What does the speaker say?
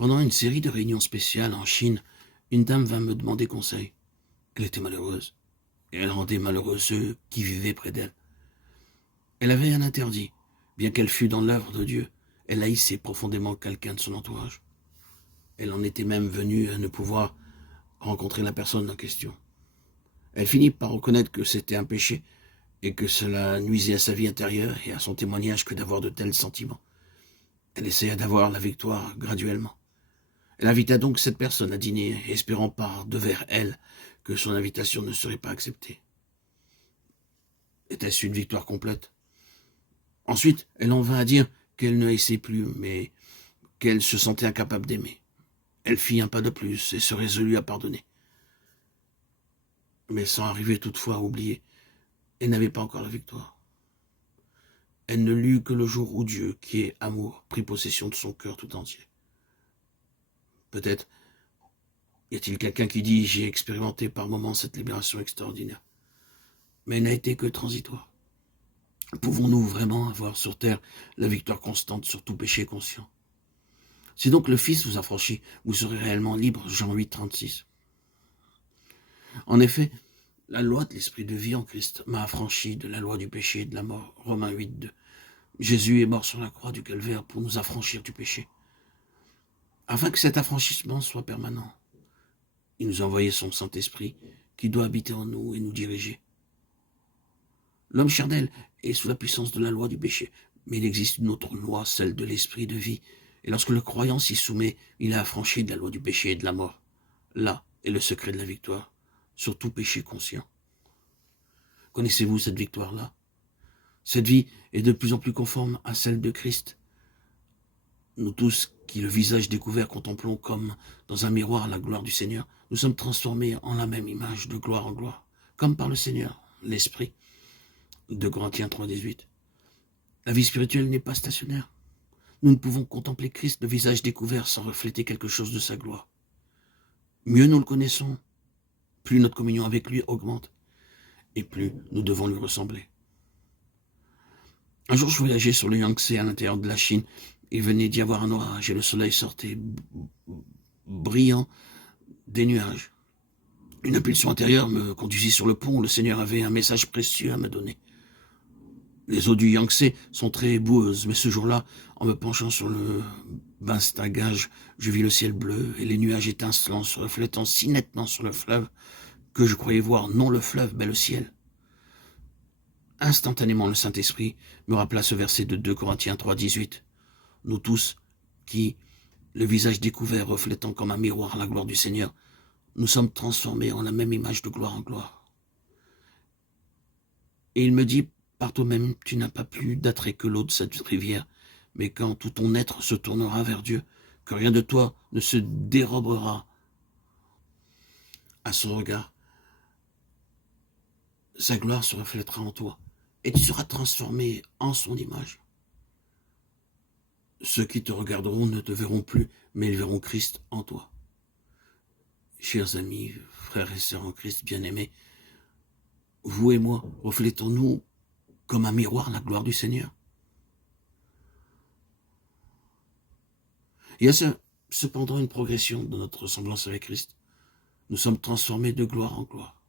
Pendant une série de réunions spéciales en Chine, une dame vint me demander conseil. Elle était malheureuse, et elle rendait malheureux ceux qui vivaient près d'elle. Elle avait un interdit. Bien qu'elle fût dans l'œuvre de Dieu, elle haïssait profondément quelqu'un de son entourage. Elle en était même venue à ne pouvoir rencontrer la personne en question. Elle finit par reconnaître que c'était un péché et que cela nuisait à sa vie intérieure et à son témoignage que d'avoir de tels sentiments. Elle essaya d'avoir la victoire graduellement. Elle invita donc cette personne à dîner, espérant par devers elle que son invitation ne serait pas acceptée. Était-ce une victoire complète? Ensuite, elle en vint à dire qu'elle ne haïssait plus, mais qu'elle se sentait incapable d'aimer. Elle fit un pas de plus et se résolut à pardonner. Mais sans arriver toutefois à oublier, elle n'avait pas encore la victoire. Elle ne l'eut que le jour où Dieu, qui est amour, prit possession de son cœur tout entier. Peut-être y a-t-il quelqu'un qui dit « J'ai expérimenté par moments cette libération extraordinaire », mais elle n'a été que transitoire. Pouvons-nous vraiment avoir sur terre la victoire constante sur tout péché conscient? Si donc le Fils vous a franchi, vous serez réellement libre, Jean 8, 36. En effet, la loi de l'esprit de vie en Christ m'a affranchi de la loi du péché et de la mort, Romains 8, 2. Jésus est mort sur la croix du calvaire pour nous affranchir du péché. Afin que cet affranchissement soit permanent, il nous a envoyé son Saint-Esprit qui doit habiter en nous et nous diriger. L'homme charnel est sous la puissance de la loi du péché, mais il existe une autre loi, celle de l'esprit de vie. Et lorsque le croyant s'y soumet, il est affranchi de la loi du péché et de la mort. Là est le secret de la victoire, sur tout péché conscient. Connaissez-vous cette victoire-là? Cette vie est de plus en plus conforme à celle de Christ. Nous tous, qui le visage découvert contemplons comme dans un miroir la gloire du Seigneur, nous sommes transformés en la même image de gloire en gloire, comme par le Seigneur, l'Esprit. 2 Corinthiens 3, 18. La vie spirituelle n'est pas stationnaire. Nous ne pouvons contempler Christ, le visage découvert, sans refléter quelque chose de sa gloire. Mieux nous le connaissons, plus notre communion avec lui augmente, et plus nous devons lui ressembler. Un jour, je voyageais sur le Yangtze à l'intérieur de la Chine. Il venait d'y avoir un orage et le soleil sortait brillant des nuages. Une impulsion intérieure me conduisit sur le pont où le Seigneur avait un message précieux à me donner. Les eaux du Yangtze sont très boueuses, mais ce jour-là, en me penchant sur le bastingage, je vis le ciel bleu et les nuages étincelants se reflétant si nettement sur le fleuve que je croyais voir non le fleuve, mais le ciel. Instantanément, le Saint-Esprit me rappela ce verset de 2 Corinthiens 3, 18. Nous tous, qui, le visage découvert reflétant comme un miroir la gloire du Seigneur, nous sommes transformés en la même image de gloire en gloire. Et il me dit, par toi-même, tu n'as pas plus d'attrait que l'eau de cette rivière, mais quand tout ton être se tournera vers Dieu, que rien de toi ne se dérobera à son regard, sa gloire se reflètera en toi, et tu seras transformé en son image. Ceux qui te regarderont ne te verront plus, mais ils verront Christ en toi. Chers amis, frères et sœurs en Christ bien-aimés, vous et moi, reflétons-nous comme un miroir la gloire du Seigneur. Il y a cependant une progression de notre ressemblance avec Christ. Nous sommes transformés de gloire en gloire.